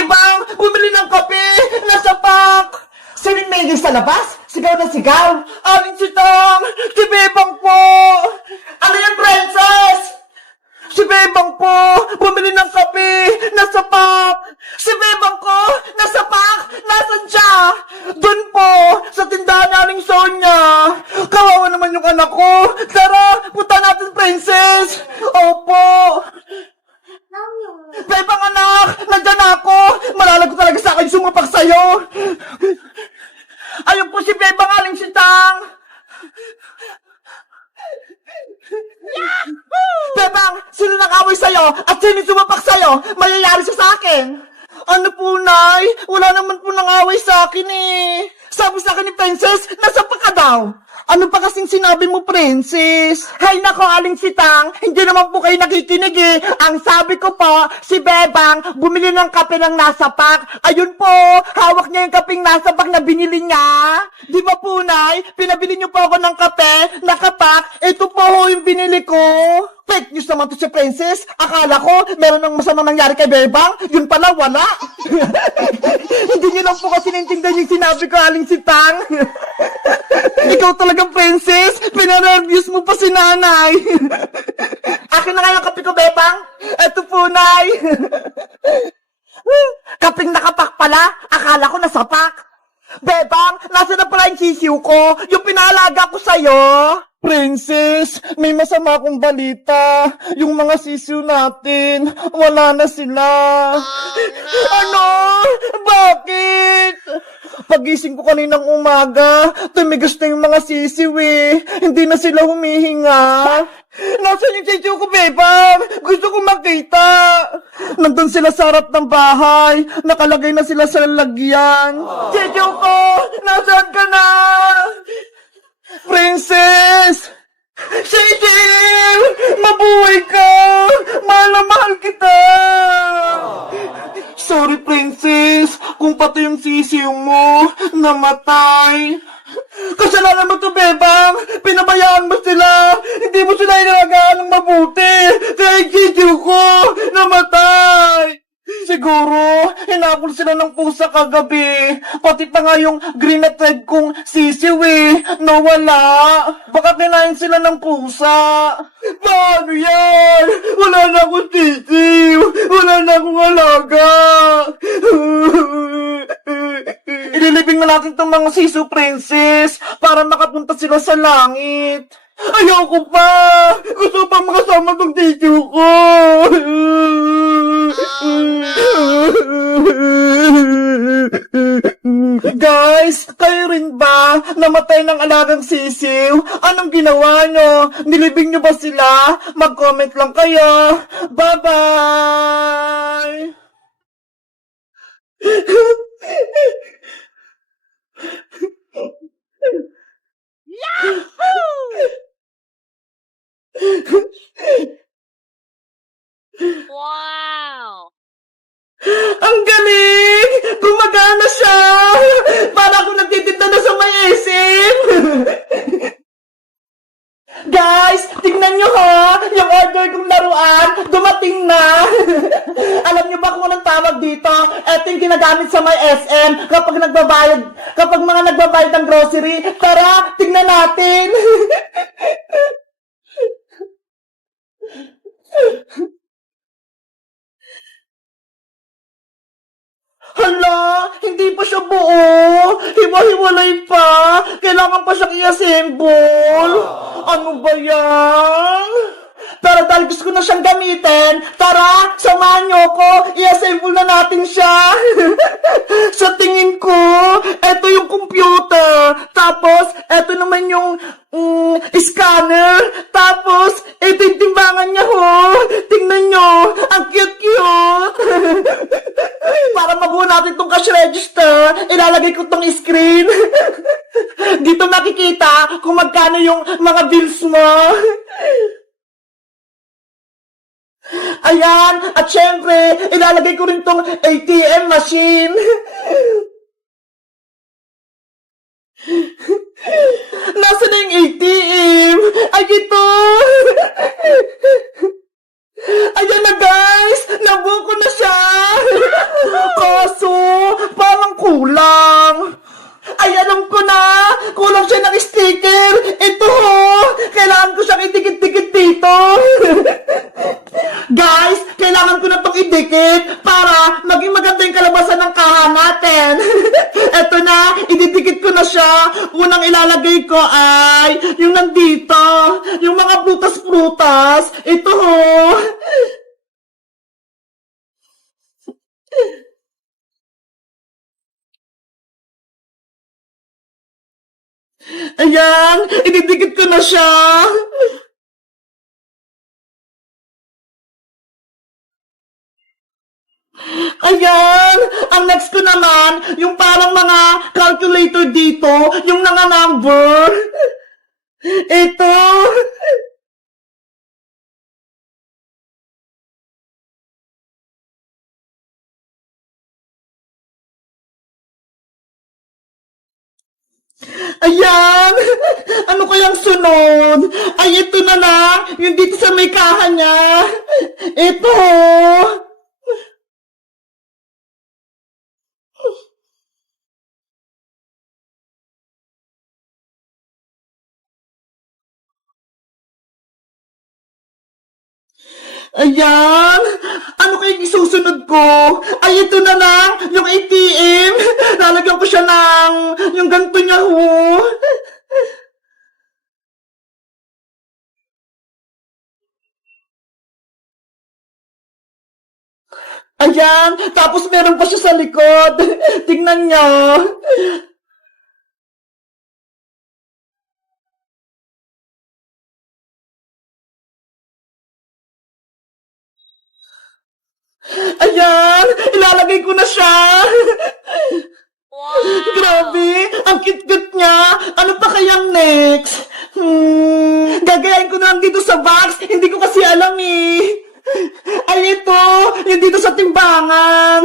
Bebang, bumili ng kape! Nasa pack! Sino yung may sa labas? Sigaw na sigaw! Aling si Tang! Si Bebang po! Ano yung princess? Si Bebang po! Bumili ng kape! Nasa pack! Si Bebang ko! Nasa pack! Nasaan siya? Doon po! Sa tindahan naling Sonya! Kawawa naman yung anak ko! Tara! Punta natin, princess! Opo! Bebang anak! Nandyan ako! Malalago talaga sa akin sumapak sa'yo! Ayun po si Bebang Aling Sitang! Bebang! Sino nang-away sa'yo? At sino sumapak sa'yo? Mayayari siya sa akin! Ano po, Nay? Wala naman po nang-away sa akin eh! Sabi sa akin ni Princess, nasapak ka daw! Ano pa kasing sinabi mo, Princess? Hay nako, Aling Sitang, hindi naman po kayo nakikinig eh. Ang sabi ko po, si Bebang bumili ng kape ng nasa pack. Ayun po, hawak niya yung kapeng nasa pack na binili niya. Di ba po, Nay? Pinabili niyo po ako ng kape, nakapak. Ito po ho yung binili ko. Fake news naman to si Princess. Akala ko, meron ng masamang nangyari kay Bebang. Yun pala, wala. Hindi niyo lang po kasi naintindihan yung sinabi ko, Aling Sitang. Ikaw talagang Princess. Pinareviews mo pa si Nanay. Akin na nga yung kape ko, Bebang. Eto po, Nay. Kaping nakapak pala. Akala ko nasapak. Bebang, nasa na pala yung sisiw ko? Yung pinalaga ko sa'yo? Princess, may masama akong balita. Yung mga sisiw natin, wala na sila. Ano? Bakit? Pagising ko kaninang umaga, tumigas na yung mga sisiw eh. Hindi na sila humihinga. Nasaan yung sisiw ko, Bebang? Gusto ko makita. Nandun sila sa harap ng bahay. Nakalagay na sila sa lalagyan. Sisiw ko, nasaan ka na? Princess! Sisiw! Mabuhay ka! Mahal na mahal kita! Sorry, Princess, kung pati yung sisiw mo namatay. Kasalanan mo to, Bebang! Pinabayaan mo sila! Hindi mo sila inalagaan ng mabuti! Kaya yung sisiw ko namatay! Siguro, hinabol sila ng pusa kagabi. Pati pa nga yung green at red kong sisiw eh, nawala. Baka kinain sila ng pusa. Paano yan? Wala na akong sisiw. Wala na akong alaga. Ililibing na natin itong mga sisiw, Princess, para makapunta sila sa langit. Ayoko pa! Gusto pa makasama tong sisiw ko! Guys, kayo rin ba namatay ng alagang sisiw? Anong ginawa nyo? Nilibing nyo ba sila? Mag-comment lang kayo. Bye-bye! Wow! Ang galing! Gumagana siya! Para akong nagtitinda na sa may SM! Guys, tingnan nyo ha! Yung order kong laruan, dumating na! Alam nyo ba kung anong tawag dito? Ito yung ginagamit sa may SM kapag mga nagbabayad ng grocery. Tara, tingnan natin! Hala, hindi pa siya buo. Hiwa-hiwalay pa. Kailangan pa siyang i-assemble. Ano ba yan? Pero dahil gusto ko na siyang gamitin, tara, samahan niyo ko, i-assemble na natin siya. Sa tingin ko, eto yung computer. Tapos, eto naman yung scanner. Tapos, eto yung timbangan niya ho. Tingnan niyo, ang cute-cute. Para mabuo natin tong cash register, ilalagay ko tong screen. Dito makikita kung magkano yung mga bills mo. Ayan, at syempre, ilalagay ko rin tong ATM machine. Nasaan na yung ATM? Ay, ito! Ayan na guys! Nabuo ko na siya! ididikit para maging maganda yung kalabasan ng kaha natin. Eto na, ididikit ko na siya. Unang ilalagay ko ay yung nandito, yung mga prutas-prutas. Ito ho. Ayan, ididikit ko na siya. Ayan, ang next ko naman, yung parang mga calculator dito, yung mga number. Ito. Ayan! Ano kayang sunod? Ay, ito na lang! Yung dito sa may kaha niya! Ito! Ayan! Ano kayang isusunod ko? Ay, ito na lang! Yung ATM! Lalagyan ko siya ng yung ganito niya ho! Ayan! Tapos meron pa siya sa likod! Tingnan niyo! Ayan! Ilalagay ko na siya! Grabe! Ang cute-cute niya! Ano pa kayang next? Gagayain ko na lang dito sa box! Hindi ko kasi alam eh! Ay, ito! Yung dito sa timbangan!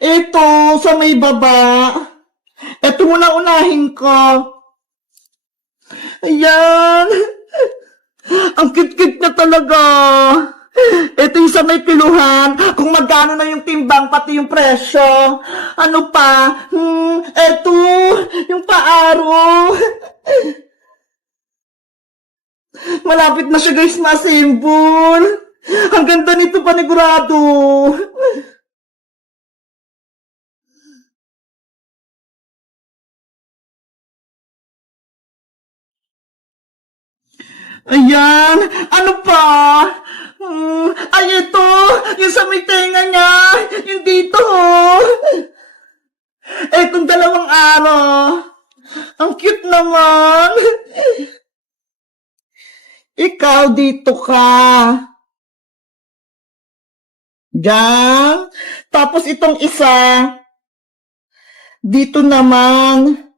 Ito, sa may baba! Ito muna unahin ko! Ayan! Ang cute-cute na talaga! Ito yung sa may piluhan, kung magkano na yung timbang, pati yung presyo. Ano pa? Eto, yung paaro. Malapit na siya guys, ma-assemble. Ang ganda nito, panigurado. Ayan, ano pa? Ay, ito, yung sa may tenga niya, yung dito, oh. Etong dalawang araw. Ang cute naman. Ikaw, dito ka. Diyan. Tapos itong isa, dito naman.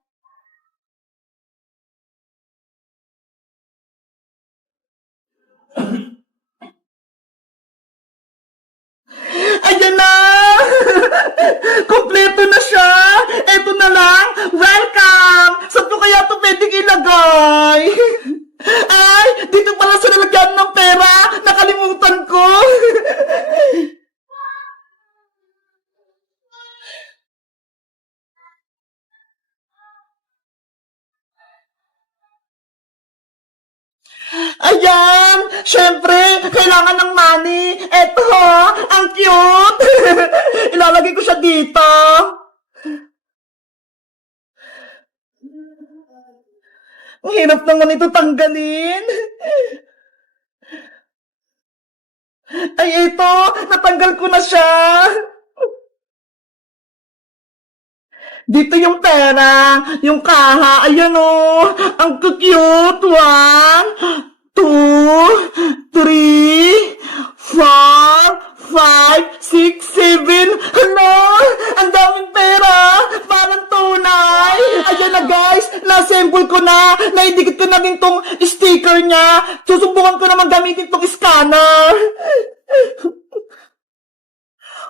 Ayan na! Kompleto na siya! Eto na lang! Welcome! Saan ko kaya ito pwedeng ilagay? Ay! Dito pala sa nilagyan ng pera! Nakalimutan ko! Ayan! Siyempre, kailangan ng money! Eto ho! Ang cute! Ilalagay ko siya dito! Ang hirap naman ito tanggalin! Ay, ito! Natanggal ko na siya! Dito yung pera, yung kaha, ayan o, ang cute, 1, 2, 3, 4, 5, 6, 7, hala, ang daming pera, parang tunay. Ayan na guys, na-assemble ko na, naidikit ko na din tong sticker niya, susubukan ko naman gamitin tong scanner.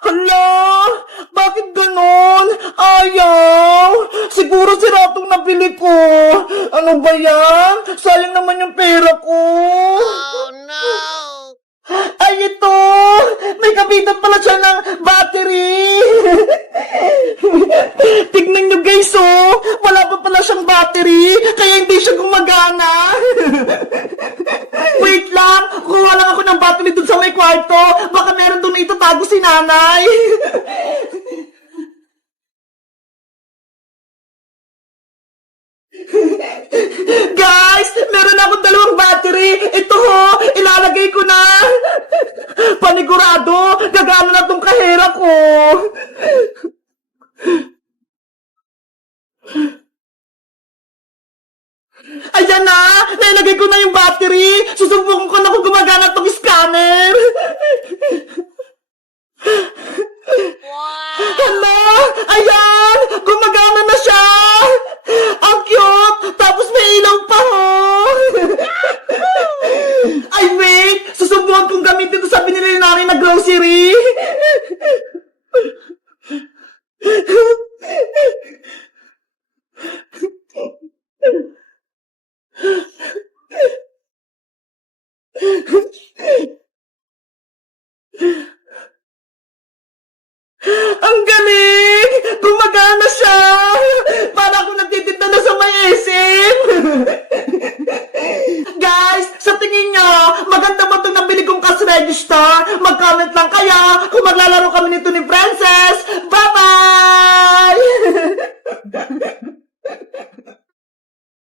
Hala! Bakit ganon? Ayaw! Siguro sira itong nabili ko. Ano ba yan? Sayang naman yung pera ko. Oh no! Ay, ito! May kapitan pala siya ng battery! Tignan nyo guys, oh! Wala pa pala siyang battery, kaya hindi siya gumagana. Wait lang! Kuha lang ako ng battery dun sa may kwarto. Baka meron dun na itatago si nanay. Guys, meron akong 2 battery. Ito ho, ilalagay ko na. Panigurado, gagana na tong kahera ko. Ayan na, nailagay ko na yung battery. Susubukan ko na kung gumagana tong scanner. Wow! Hala! Ayan! Gumagana na siya! Ang cute! Tapos may ilaw pa ho! Ay, wait! Susubukan kong gamitin ito sa binili namin na grocery! Ang galing! Gumagana siya! Para akong nagtitinda na sa may SM! Guys, sa tingin nyo, maganda ba itong nabili kong cash register? Mag-comment lang kaya kung maglalaro kami nito ni Princess! Bye-bye!